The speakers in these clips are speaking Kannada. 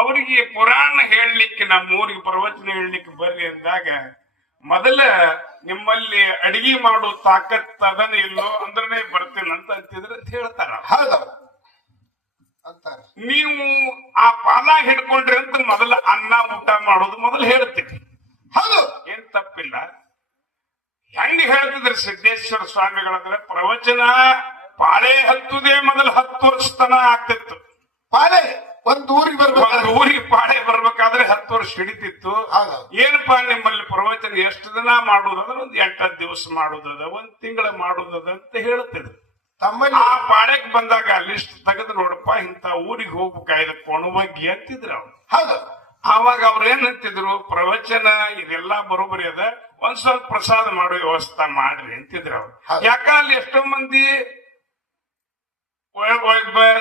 ಅವರಿಗೆ ಪುರಾಣ ಹೇಳಲಿಕ್ಕೆ ನಮ್ಮೂರಿಗೆ ಪ್ರವಚನ ಹೇಳಲಿಕ್ಕೆ ಬರ್ರಿ ಅಂದಾಗ ಮೊದಲ ನಿಮ್ಮಲ್ಲಿ ಅಡಿಗೆ ಮಾಡೋ ತಾಕತ್ ಅದನ್ನ ಇಲ್ಲೋ ಅಂದ್ರೆ ಬರ್ತೇನಂತ ಅಂತಿದ್ರೆ ಅಂತ ಹೇಳ್ತಾರ. ನೀವು ಆ ಪಾಲ ಹಿಡ್ಕೊಂಡ್ರಿ ಅಂತ ಮೊದಲ ಅನ್ನ ಊಟ ಮಾಡೋದು ಮೊದಲು ಹೇಳ್ತೀವಿ. ಏನ್ ತಪ್ಪಿಲ್ಲ. ಹೆಂಗ್ ಹೇಳ್ತಿದ್ರಿ ಸಿದ್ದೇಶ್ವರ ಸ್ವಾಮಿಗಳಂದ್ರೆ ಪ್ರವಚನ ಪಾಳೆ ಹತ್ತುದೇ ಮೊದಲು 10 ವರ್ಷ ತನ ಆಗ್ತಿತ್ತು. ಪಾಳೆ ಒಂದ್ ಊರಿಗೆ ಪಾಳೆ ಬರ್ಬೇಕಾದ್ರೆ 10 ವರ್ಷ ಹಿಡಿತಿತ್ತು. ಏನಪ್ಪಾ ನಿಮ್ಮಲ್ಲಿ ಪ್ರವಚನ ಎಷ್ಟು ದಿನ ಮಾಡುವುದಂದ್ರೆ ಒಂದ್ 8 ದಿವಸ ಮಾಡುದದ, 1 ತಿಂಗಳ ಮಾಡುದದ ಅಂತ ಹೇಳ್ತಿದ್ರು. ಆ ಪಾಳೆಗ್ ಬಂದಾಗ ಲಿಸ್ಟ್ ತೆಗೆದು ನೋಡಪ್ಪ ಇಂತ ಊರಿಗೆ ಹೋಗ್ಬೇಕಾಯ್ದ ಕೊಣವಾಗಿ ಅಂತಿದ್ರು ಅವ್ರು. ಆವಾಗ ಅವ್ರ ಏನ್ ಅಂತಿದ್ರು, ಪ್ರವಚನ ಇದೆಲ್ಲಾ ಬರೋಬರಿ ಅದ, ಒಂದ್ ಸ್ವಲ್ಪ ಪ್ರಸಾದ ಮಾಡೋ ವ್ಯವಸ್ಥೆ ಮಾಡ್ರಿ ಅಂತಿದ್ರು ಅವ್ರು. ಯಾಕಂದ್ರೆ ಅಲ್ಲಿ ಎಷ್ಟೋ ಮಂದಿ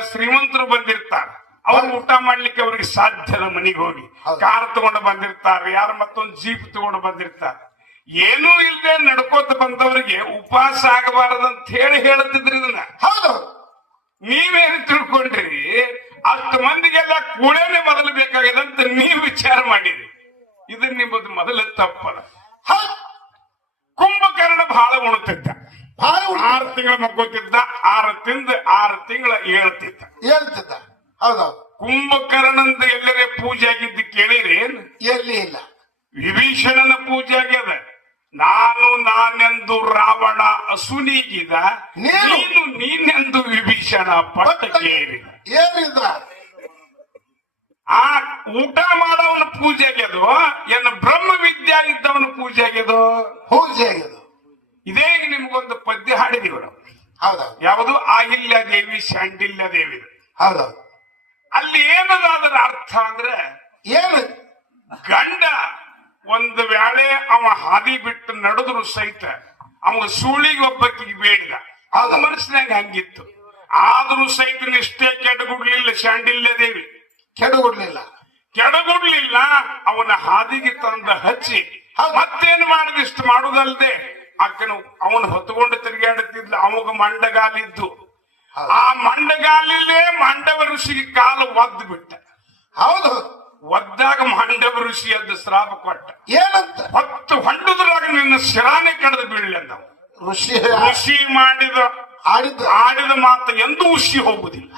ಶ್ರೀಮಂತರು ಬಂದಿರ್ತಾರ, ಅವ್ರು ಊಟ ಮಾಡ್ಲಿಕ್ಕೆ ಅವ್ರಿಗೆ ಸಾಧ್ಯದ. ಮನೆಗೆ ಹೋಗಿ ಕಾರ್ ತಗೊಂಡು ಬಂದಿರ್ತಾರೆ, ಯಾರು ಮತ್ತೊಂದು ಜೀಪ್ ತಗೊಂಡು ಬಂದಿರ್ತಾರೆ. ಏನೂ ಇಲ್ಲದೆ ನಡ್ಕೋತ ಬಂದವರಿಗೆ ಉಪವಾಸ ಆಗಬಾರದಂತ ಹೇಳಿ ಹೇಳುತ್ತಿದ್ರಿ ಇದನ್ನ. ನೀವೇನು ತಿಳ್ಕೊಂಡ್ರಿ, ಅಷ್ಟು ಮಂದಿಗೆಲ್ಲ ಕೂಳೇನೆ ಮೊದಲು ಬೇಕಾಗಿದೆ ಅಂತ ನೀವು ವಿಚಾರ ಮಾಡಿರಿ. ಇದು ನಿಮ್ಮದು ಮೊದಲ ತಪ್ಪಲ್ಲ. ಕುಂಭಕರ್ಣ ಬಹಳ ಉಣುತ್ತಿದ್ದ, 6 ತಿಂಗಳ ಮಕ್ಕೋತಿದ್ದ, 6 ತಿಂದು 6 ತಿಂಗಳ ಹೇಳ್ತಿದ್ದ. ಕುಂಭಕರ್ಣಂದ ಎಲ್ಲರೇ ಪೂಜೆ ಆಗಿದ್ದು ಕೇಳಿರಿ? ಎಲ್ಲಿ ಇಲ್ಲ. ವಿಭೀಷಣನ ಪೂಜೆ ಆಗ್ಯದ. ನಾನೆಂದು ರಾವಣ ಅಸುನೀಗಿದ, ನೀನೆಂದು ವಿಭೀಷಣ ಪಟ್ಟಕ್ಕೇರಿದ. ಆ ಊಟ ಮಾಡವನ ಪೂಜೆ ಆಗ್ಯದೋ ಏನ ಬ್ರಹ್ಮ ವಿದ್ಯಾ ಇದ್ದವನ ಪೂಜೆ ಆಗ್ಯದೋ? ಇದೇ ನಿಮ್ಗೊಂದು ಪದ್ಯ ಹಾಡಿದೀವಿ ನಾವು. ಯಾವುದು? ಆಹಿಲ್ಯ ದೇವಿ ಶಾಂಡಿಲ್ಯ ದೇವಿ. ಅಲ್ಲಿ ಏನದ ಅದರ ಅರ್ಥ ಅಂದ್ರೆ, ಏನು ಗಂಡ ಒಂದು ವೇಳೆ ಅವ ಹಾದಿ ಬಿಟ್ಟು ನಡೆದ್ರು ಸಹಿತ ಅವ ಸೂಳಿಗೆ ಒಬ್ಬಕ್ಕಿಗೆ ಬೇಡಿದ. ಅದು ಮನಸ್ಸಿನಾಗ ಹಂಗಿತ್ತು. ಆದ್ರೂ ಸಹಿತ ನಿಷ್ಠೆ ಕೆಡಗುಡ್ಲಿಲ್ಲ ಶಾಂಡಿಲ್ಯ ದೇವಿ. ಕೆಡಗುಡ್ಲಿಲ್ಲ. ಅವನ ಹಾದಿಗೆ ತಂದ ಹಚ್ಚಿ ಮತ್ತೇನು ಮಾಡಿದಿಷ್ಟು ಮಾಡುದಲ್ದೆ ಆಕೆನು ಅವನು ಹೊತ್ಕೊಂಡು ತಿರುಗಾಡುತ್ತಿದ್ಲ. ಅವಾಗ ಮಂಡಗಾಲಿದ್ದು. ಆ ಮಂಡಗಾಲಿಲೇ ಮಾಂಡವ ಋಷಿಗೆ ಕಾಲು ಒದ್ದು ಬಿಟ್ಟ. ಒದ್ದಾಗ ಮಾಂಡವ ಋಷಿ ಅದ್ದು ಶ್ರಾಪ ಕೊಟ್ಟ. ಏನಂತ? 10 ಹೊಂಡುದ್ರಾಗ ನಿನ್ನ ಶಿರಾನೆ ಕಳೆದು ಬೀಳಲಿ ಅಂದ. ಋಷಿ ಆಡಿದ ಮಾತು ಎಂದೂ ಹುಷಿ ಹೋಗುದಿಲ್ಲ.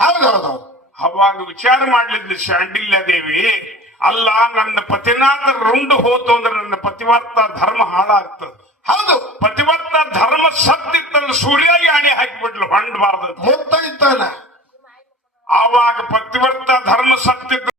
ಅವಾಗ ವಿಚಾರ ಮಾಡ್ಲಿದ್ಲು ಶಾಂಡಿಲ್ಯ ದೇವಿ, ಅಲ್ಲ ನನ್ನ ಪತಿನಾಥ ರುಂಡು ಹೋತು ಅಂದ್ರೆ ನನ್ನ ಪತಿವರ್ತ ಧರ್ಮ ಹಾಳಾಗ್ತದೆ. ಪತಿವರ್ತ ಧರ್ಮ ಸತ್ತಿತ್ತಲ್ಲ, ಸೂರ್ಯಾಗಿ ಆಣೆ ಹಾಕಿಬಿಡ್ಲು ಹೊಂಡಬಾರ್ದು. ಆವಾಗ ಪತಿವರ್ತ ಧರ್ಮ ಸತ್ತಿದ್ದ